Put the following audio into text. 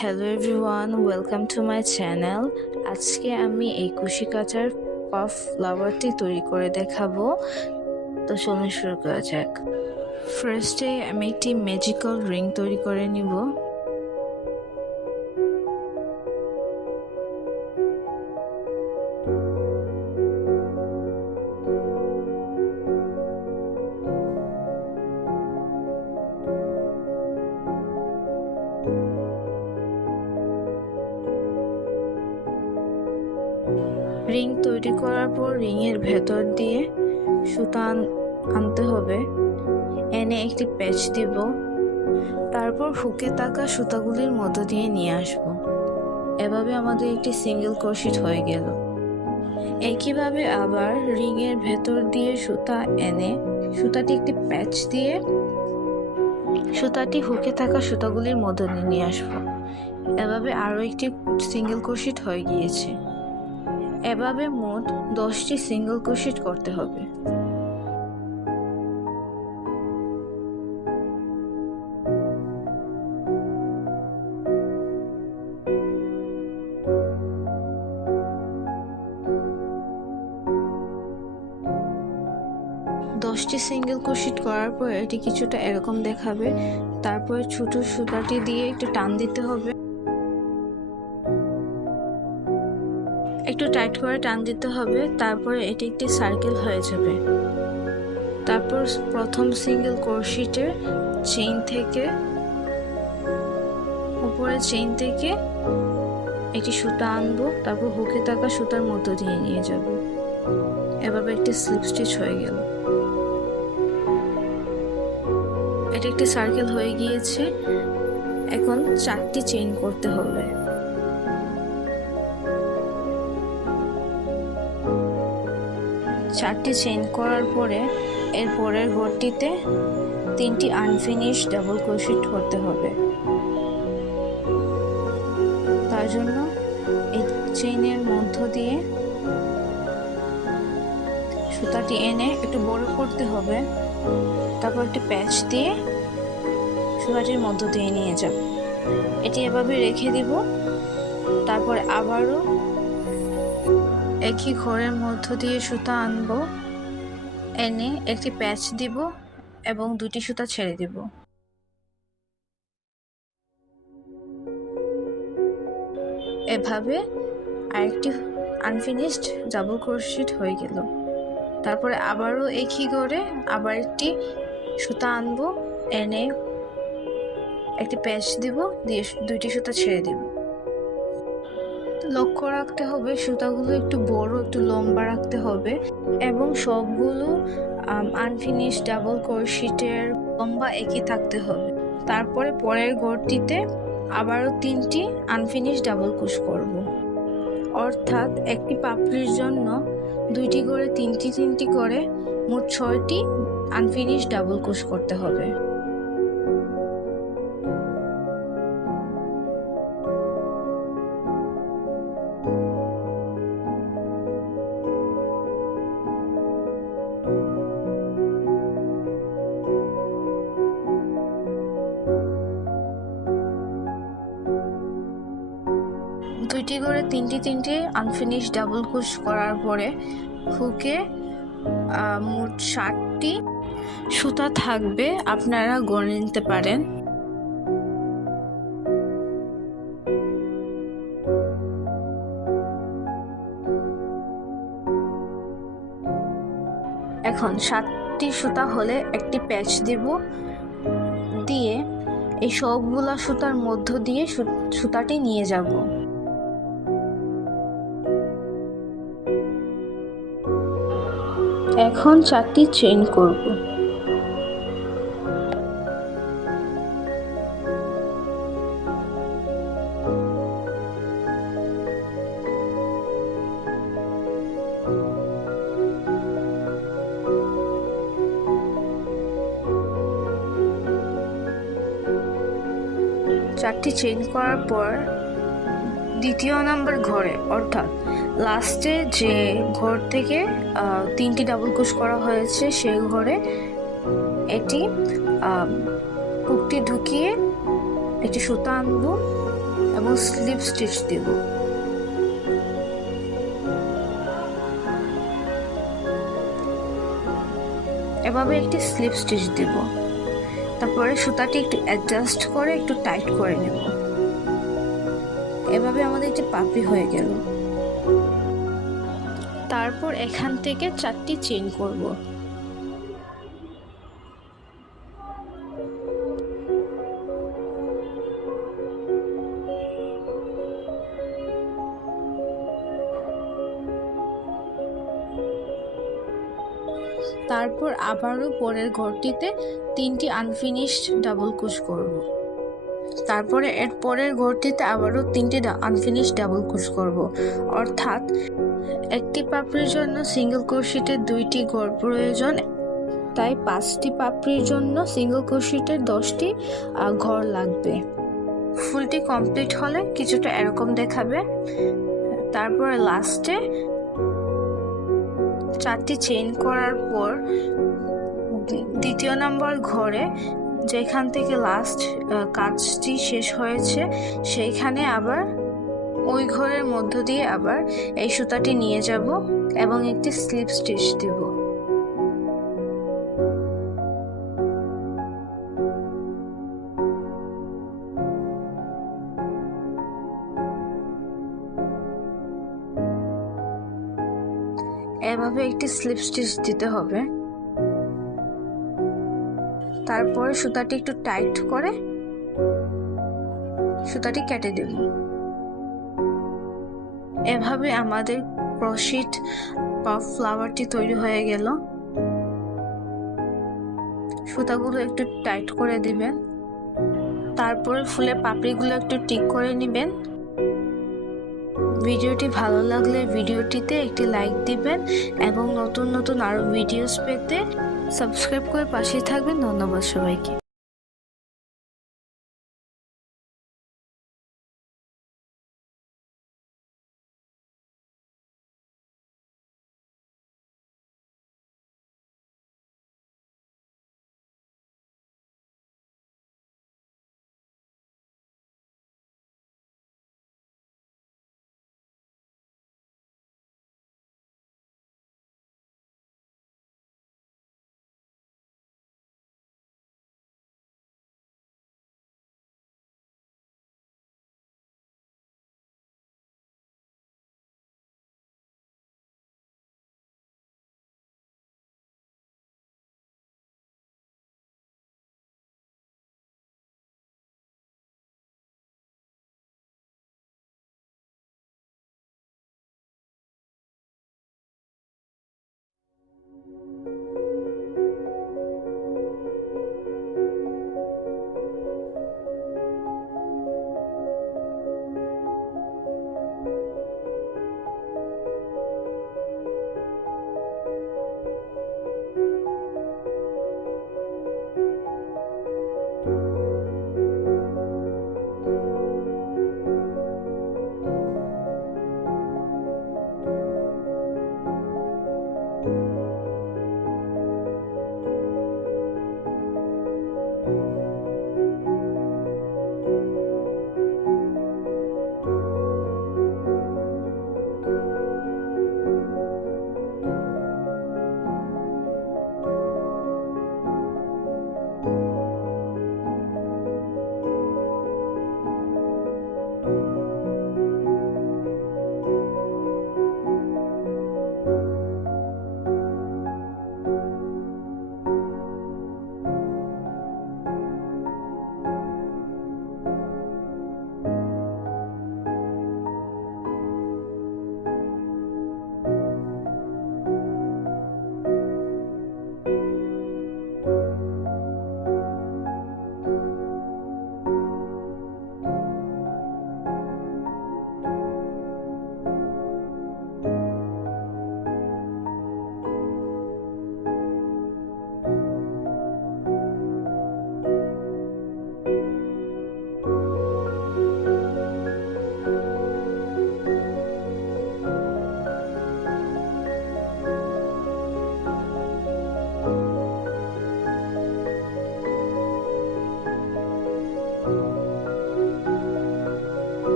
Hello everyone, welcome to my channel. আজকে আমি এই কুশি কাচার পাফ ফ্লাওয়ারটি তৈরি করে দেখাবো। তো চলুন শুরু করা যাক। ফার্স্টে আমি একটি ম্যাজিক্যাল রিং তৈরি করে নিব। রিং তৈরি করার পর রিংয়ের ভেতর দিয়ে সুতা আনতে হবে, এনে একটি প্যাচ দিব, তারপর হুকে থাকা সুতাগুলির মধ্য দিয়ে নিয়ে আসব। এভাবে আমাদের একটি সিঙ্গেল ক্রোশেট হয়ে গেল। একইভাবে আবার রিংয়ের ভেতর দিয়ে সুতা এনে সুতাটি একটি প্যাচ দিয়ে সুতাটি হুকে থাকা সুতাগুলির মধ্য দিয়ে নিয়ে আসবো। এভাবে আরও একটি সিঙ্গেল ক্রোশেট হয়ে গিয়েছে। এভাবে মোট 10টি সিঙ্গেল ক্রোশেট করতে হবে। দশটি সিঙ্গেল ক্রোশেট করার পর এটি কিছুটা এরকম দেখাবে। তারপরে ছোট সুতাটি দিয়ে একটু টান দিতে হবে, একটু টাইট করে টান দিতে হবে। তারপরে এটি একটি সার্কেল হয়ে যাবে। তারপর প্রথম সিঙ্গেল ক্রোশেটের চেইন থেকে উপরে চেইন থেকে একটি সুতা আনবো, তারপর হুকে থাকা সুতার মধ্য দিয়ে নিয়ে যাব। এভাবে একটি স্লিপ স্টিচ হয়ে গেল। এটা একটি সার্কেল হয়ে গিয়েছে। এখন 4টি চেইন করতে হবে। চারটি চেইন করার পরে এর পরের ঘরটিতে 3টি আনফিনিশ ডাবল ক্রোশেট করতে হবে। তার জন্য এই চেইনের মধ্য দিয়ে সুতাটি এনে একটু বড় করতে হবে, তারপর একটি প্যাচ দিয়ে সুতাটির মধ্য দিয়ে নিয়ে যাব। এটি এভাবে রেখে দিব। তারপরে আবারও একই ঘরের মধ্য দিয়ে সুতা আনবো, এনে একটি প্যাচ দিব এবং 2টি সুতা ছেড়ে দিব। এভাবে আরেকটি আনফিনিশড ডাবল ক্রোশেট হয়ে গেল। তারপরে আবারও একই ঘরে আবার একটি সুতা আনবো, এনে একটি প্যাচ দিব, দিয়ে 2টি সুতা ছেড়ে দিব। লক্ষ্য রাখতে হবে সুতাগুলো একটু বড়, একটু লম্বা রাখতে হবে এবং সবগুলো আনফিনিশড ডাবল ক্রোশেটের লম্বা একই থাকতে হবে। তারপরে পরের ঘরটিতে আবারও 3টি আনফিনিশড ডাবল ক্রোশ করব। অর্থাৎ একটি পাপড়ির জন্য 2টি করে 3টি করে মোট 6টি আনফিনিশড ডাবল ক্রোশ করতে হবে। দুইটি করে 3টি আনফিনিশড ডাবল ক্রোশ করার পরে হুকে মোট 60টি সুতা থাকবে, আপনারা গণে নিতে পারেন। এখন 7টি সুতা হলে একটি প্যাচ দিব, দিয়ে এই সবগুলা সুতার মধ্য দিয়ে সুতাটি নিয়ে যাব। এখন 4টি চেইন করব। চারটি চেইন করার পর দ্বিতীয় নাম্বার ঘরে, অর্থাৎ লাস্টে যে ঘর থেকে 3টি ডাবল ক্রোশ করা হয়েছে সেই ঘরে এটি হুকটি ঢুকিয়ে একটি সুতা আনবো, এবং স্লিপ স্টিচ দিব। এভাবে একটি স্লিপ স্টিচ দিব। তারপরে সুতাটি একটু অ্যাডজাস্ট করে একটু টাইট করে নেব। এভাবে আমাদের একটি পাপড়ি হয়ে গেল। তারপর এখান থেকে 4টি চেইন করব। তারপর আবারও পরের ঘরটিতে 3টি আনফিনিশড ডাবল ক্রোশ করব। তারপরে এর পরের ঘরটিতে আবারও 3টি আনফিনিশড ডাবল ক্রোশ করব। অর্থাৎ একটি পাপড়ির জন্য সিঙ্গেল ক্রোশেটের 2টি ঘর প্রয়োজন, তাই 5টি পাপড়ির জন্য সিঙ্গেল ক্রোশেটের 10টি ঘর লাগবে। ফুলটি কমপ্লিট হলে কিছুটা এরকম দেখাবে। তারপরে লাস্টে 4টি চেইন করার পর 2য় নম্বর ঘরে যেখান থেকে লাস্ট কাজটি শেষ হয়েছে সেইখানে আবার ওই ঘরের মধ্য দিয়ে আবার এই সুতাটি নিয়ে যাব এবং একটি স্লিপ স্টিচ দেব। এভাবে একটি স্লিপ স্টিচ দিতে হবে। তারপরে সুতাটি একটু টাইট করে সুতাটি কেটে দেব। এভাবে আমাদের ক্রোশেট পাফ ফ্লাওয়ারটি তৈরি হয়ে গেল। সুতাগুলো একটু টাইট করে দিবেন। তারপরে ফুলের পাপড়িগুলো একটু ঠিক করে নেবেন। ভিডিওটি ভালো লাগলে ভিডিওটিতে একটি লাইক দিবেন এবং নতুন নতুন আরো ভিডিওস পেতে সাবস্ক্রাইব করে পাশে থাকবেন। ধন্যবাদ সবাইকে।